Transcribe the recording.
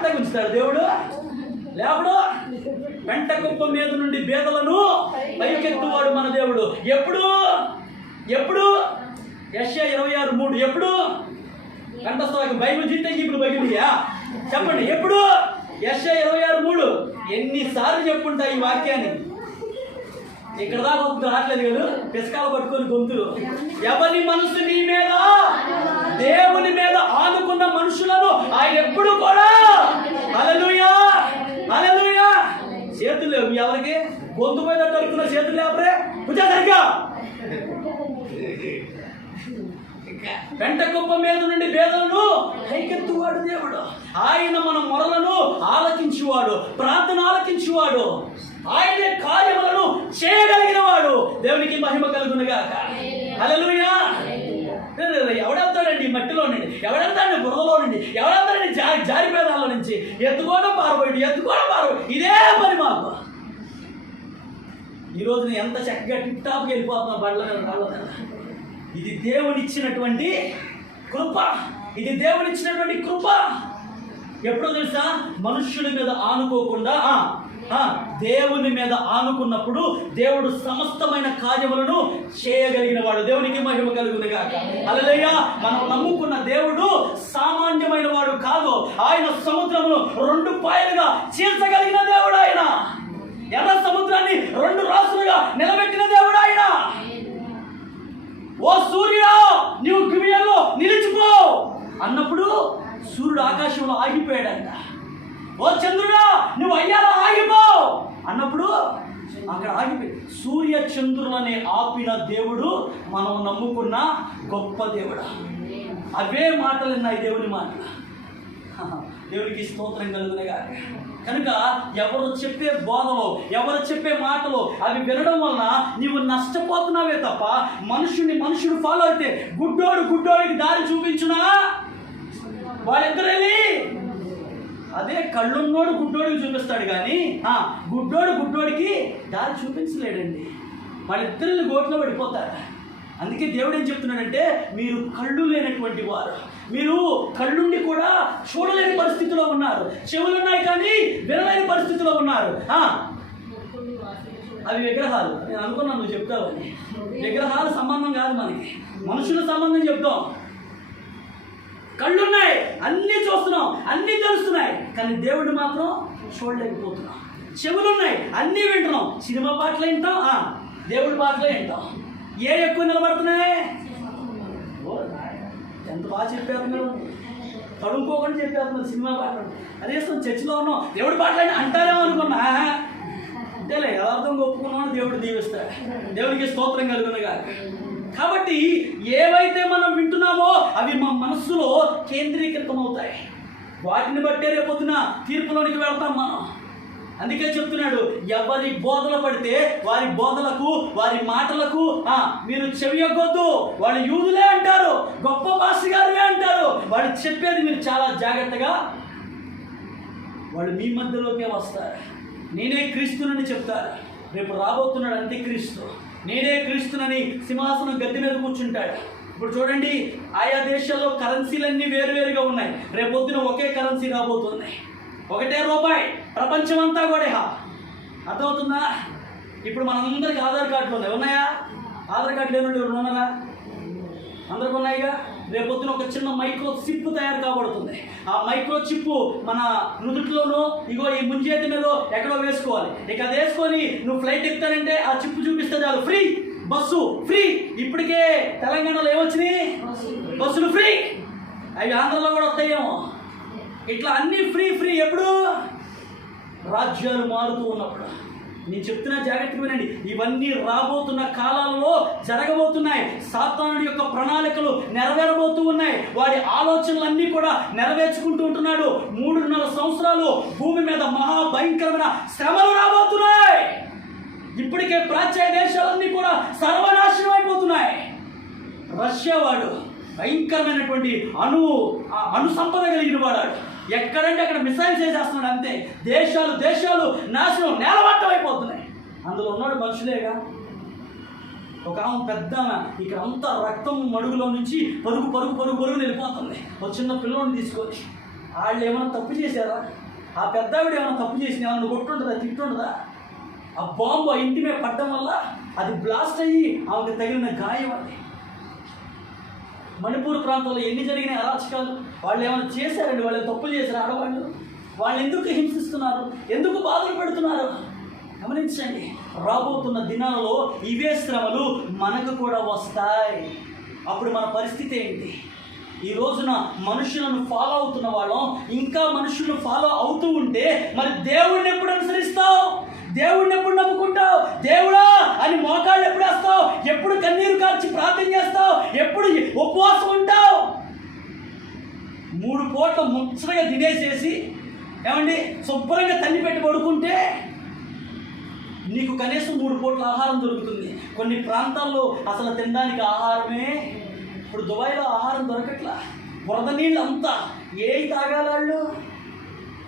అట్లా ఉంచుతాడు దేవుడు లేపడు. పెంట కుప్ప మీద నుండి బేదలను పైకెత్తువాడు మన దేవుడు. ఎప్పుడు ఎప్పుడు యెషయా 26:3 ఎప్పుడు కంఠస్థవాక్యం బైబిల్ చింటే ఇప్పుడు బగిలియా చెప్పండి. ఎప్పుడు యెషయా 26:3 ఎన్నిసార్లు చెప్పుంటా ఈ వాక్యాన్ని? ఇక్కడ దాకా వద్దు రావట్లేదు కదా, పిసకాలు పట్టుకొని గొంతులు. ఎవరి మనసు నీ మీద దేవుని మీద ఆనుకున్న మనుషులను ఆయన ఎప్పుడు కూడా హల్లెలూయా హల్లెలూయా చేతులు లేవు ఎవరికి? గొంతు మీద తడుకున్న చేతులు లేపరే పూజా సరిగ్గా. పెంట కుప్ప మీద నుండి బేదలను పైకెత్తువాడు దేవుడు. ఆయన మన మొరలను ఆలకించువాడు, ప్రార్థన ఆలకించువాడు, ఆయనే కార్యములను చేయగలిగిన వాడు. దేవునికి మహిమ కలుగునుగాక. హల్లెలూయా. ఎవడెళ్తాడండి మట్టిలో నుండి, ఎవడెళ్తాడండి బురదలో నుండి, ఎవడెళ్తాడండి జారిపేదాల్లో నుంచి? ఎత్తుకోవడం పారబోయి ఇదే పని మాకు. ఈరోజు నేను ఎంత చక్కగా టిప్ టాప్కి వెళ్ళిపోతున్నా బండ్ల. ఇది దేవునిచ్చినటువంటి కృప, ఇది దేవునిచ్చినటువంటి కృప. ఎప్పుడో తెలుసా? మనుష్యుల మీద ఆనుకోకుండా దేవుని మీద ఆనుకున్నప్పుడు దేవుడు సమస్తమైన కార్యములను చేయగలిగిన వాడు. దేవునికి మహిమ కలుగునుగాక. హల్లెలూయా. మనం నమ్ముకున్న దేవుడు సామాన్యమైన వాడు కాదు. ఆయన సముద్రమును 2 పాయలుగా చీల్చగలిగిన దేవుడు. ఆయన ఎర్ర సముద్రాన్ని 2 రాసులుగా నిలబెట్టిన దేవుడు. ఆయన ఓ సూర్యుడా నీవు గిబియోనులో నిలిచిపో అన్నప్పుడు సూర్యుడు ఆకాశంలో ఆగిపోయాడంట. ఓ చంద్రుడా నువ్వు అయ్యాలో ఆగిపో అన్నప్పుడు అక్కడ ఆగిపోయి సూర్య చంద్రులనే ఆపిన దేవుడు మనం నమ్ముకున్న గొప్ప దేవుడు. అవే మాటలు ఉన్నాయి దేవుని మాటలు. దేవునికి స్తోత్రం కలుగునేగాక. కనుక ఎవరు చెప్పే బోధలో, ఎవరు చెప్పే మాటలో అవి వినడం వలన నీవు నష్టపోతున్నావే తప్ప మనుషుడు ఫాలో అయితే గుడ్డోడికి దారి చూపించునా? వాళ్ళిద్దరెళ్ళి అదే కళ్ళున్నోడు గుడ్డోడికి చూపిస్తాడు కానీ గుడ్డోడికి దారి చూపించలేడండి. వాళ్ళిద్దరిని గోట్లో పడిపోతారు. అందుకే దేవుడు ఏం చెప్తున్నాడంటే, మీరు కళ్ళు లేనటువంటి వారు, మీరు కళ్ళుండి కూడా చూడలేని పరిస్థితిలో ఉన్నారు, చెవులున్నాయి కానీ వినలేని పరిస్థితిలో ఉన్నారు. అవి విగ్రహాలు. నేను అనుకున్నాను నువ్వు చెప్తావని. విగ్రహాల సంబంధం కాదు మనకి, మనుషుల సంబంధం చెప్తాం. కళ్ళున్నాయి, అన్నీ చూస్తున్నాం, అన్నీ తెలుస్తున్నాయి, కానీ దేవుడు మాత్రం చూడలేకపోతున్నాం. చెవులున్నాయి, అన్నీ వింటున్నాం, సినిమా పాటలు వింటాం, దేవుడి పాటలే వింటాం. ఏ ఎక్కువ నిలబడుతున్నాయి? ఎంత బాగా చెప్పేస్తున్నారు, తడుముకోకుండా చెప్పేస్తున్నారు సినిమా పాటలు. అదే చర్చిలో ఉన్నాం, దేవుడి పాటలు అంటారేమో అనుకున్నా. అంతేలే, యథార్థంగా ఒప్పుకున్నామని దేవుడు దీవిస్తాడు. దేవుడికి స్తోత్రం కలుగునుగా. కాబట్టి ఏవైతే మనం వింటున్నామో అవి మా మనస్సులో కేంద్రీకృతం అవుతాయి. వాటిని బట్టే రేపొద్దున తీర్పులోనికి వెళ్తాం మనం. అందుకే చెప్తున్నాడు, ఎవరి బోధలు పడితే వారి బోధలకు, వారి మాటలకు మీరు చెవియొగ్గొద్దు. వాళ్ళు యూదులే అంటారు, గొప్ప పాస్టర్ గారులే అంటారు, వాళ్ళు చెప్పేది మీరు చాలా జాగ్రత్తగా, వాళ్ళు మీ మధ్యలోకే వస్తారు. నేనే క్రీస్తునని చెప్తారు. రేపు రాబోతున్నాడు అంత్యక్రీస్తు. నేనే క్రీస్తునని సింహాసనం గద్దె మీద కూర్చుంటాడు. ఇప్పుడు చూడండి, ఆయా దేశాల్లో కరెన్సీలన్నీ వేరువేరుగా ఉన్నాయి. రేపొద్దున ఒకే కరెన్సీ రాబోతున్నాయి, ఒకటే రూపాయి, ప్రపంచమంతా కూడా. అర్థమవుతుందా? ఇప్పుడు మనందరికీ ఆధార్ కార్డులు ఉన్నాయి. ఉన్నాయా? ఆధార్ కార్డు లేని వాళ్ళు ఎవరు ఉన్నారా? అందరికి ఉన్నాయిగా. రేపొద్దున ఒక చిన్న మైక్రో చిప్ తయారు కాబడుతుంది. ఆ మైక్రో చిప్ మన నుదుటిలోనూ ఇగో ఈ ముంజేతి మీద ఎక్కడో వేసుకోవాలి. ఇక అది వేసుకొని నువ్వు ఫ్లైట్ ఎక్కుతానంటే ఆ చిప్ చూపిస్తే చాలు, ఫ్రీ బస్సు ఫ్రీ. ఇప్పటికే తెలంగాణలో ఏమొచ్చినాయి? బస్సులు ఫ్రీ. అవి ఆంధ్రలో కూడా వస్తాయేమో. ఇట్లా అన్నీ ఫ్రీ. ఎప్పుడు? రాజ్యాలు మారుతూ ఉన్నప్పుడు. నేను చెప్తున్నా, జాగ్రత్తగా వినండి. ఇవన్నీ రాబోతున్న కాలాలలో జరగబోతున్నాయి. సాతానుడి యొక్క ప్రణాళికలు నెరవేరబోతూ ఉన్నాయి. వాడి ఆలోచనలన్నీ కూడా నెరవేర్చుకుంటూ ఉంటున్నాడు. 3.5 సంవత్సరాలు భూమి మీద మహాభయంకరమైన శ్రమలు రాబోతున్నాయి. ఇప్పటికే ప్రాచ్య దేశాలన్నీ కూడా సర్వనాశనం అయిపోతున్నాయి. రష్యా వాడు భయంకరమైనటువంటి అణు సంపద కలిగిన వాడాడు. ఎక్కడంటే అక్కడ మిసైల్స్ చేసేస్తున్నాడు. అంతే, దేశాలు నాశనం, నేలమట్టం అయిపోతున్నాయి. అందులో ఉన్నాడు మనుషులేగా. ఒక ఆమె పెద్ద, ఇక్కడ అంతా రక్తం మడుగులో నుంచి పరుగు వెళ్ళిపోతుంది. ఒక చిన్న పిల్లోని తీసుకొని వాళ్ళు ఏమైనా తప్పు చేశారా? ఆ పెద్దావిడ ఏమైనా తప్పు చేసిన ఏమైనా కొట్టుండదా, తిట్టుండదా? ఆ బాంబు ఆ ఇంటి మీద పడ్డం వల్ల అది బ్లాస్ట్ అయ్యి ఆమెకు తగిలిన గాయం అది. మణిపూర్ ప్రాంతంలో ఎన్ని జరిగినాయి అరాచకాలు? వాళ్ళు ఏమైనా చేశారండి? వాళ్ళు తప్పులు చేశారు ఆడవాళ్ళు? వాళ్ళు ఎందుకు హింసిస్తున్నారు? ఎందుకు బాధలు పెడుతున్నారు? గమనించండి. రాబోతున్న దినాలలో ఇవే శ్రమలు మనకు కూడా వస్తాయి. అప్పుడు మన పరిస్థితి ఏంటి? ఈ రోజున మనుషులను ఫాలో అవుతున్న వాళ్ళం ఇంకా మనుషులను ఫాలో అవుతూ ఉంటే మరి దేవుడిని ఎప్పుడు అనుసరిస్తావు? దేవుడిని ఎప్పుడు నమ్ముకుంటావు? దేవుడా అని మోకాళ్ళు ఎప్పుడు వేస్తావు? ఎప్పుడు కన్నీరు కార్చి ప్రార్థన చేస్తావు? ఎప్పుడు ఉపవాసం ఉంటావు? 3 పూట్ల ముచ్చటగా తినేసేసి ఏమండి శుభ్రంగా తన్ని పెట్టి పడుకుంటే నీకు కనీసం 3 పూట్ల ఆహారం దొరుకుతుంది. కొన్ని ప్రాంతాల్లో అసలు తినడానికి ఆహారమే. ఇప్పుడు దుబాయ్లో ఆహారం దొరకట్లా. బురద నీళ్ళు అంతా ఏ తాగాలాళ్ళు?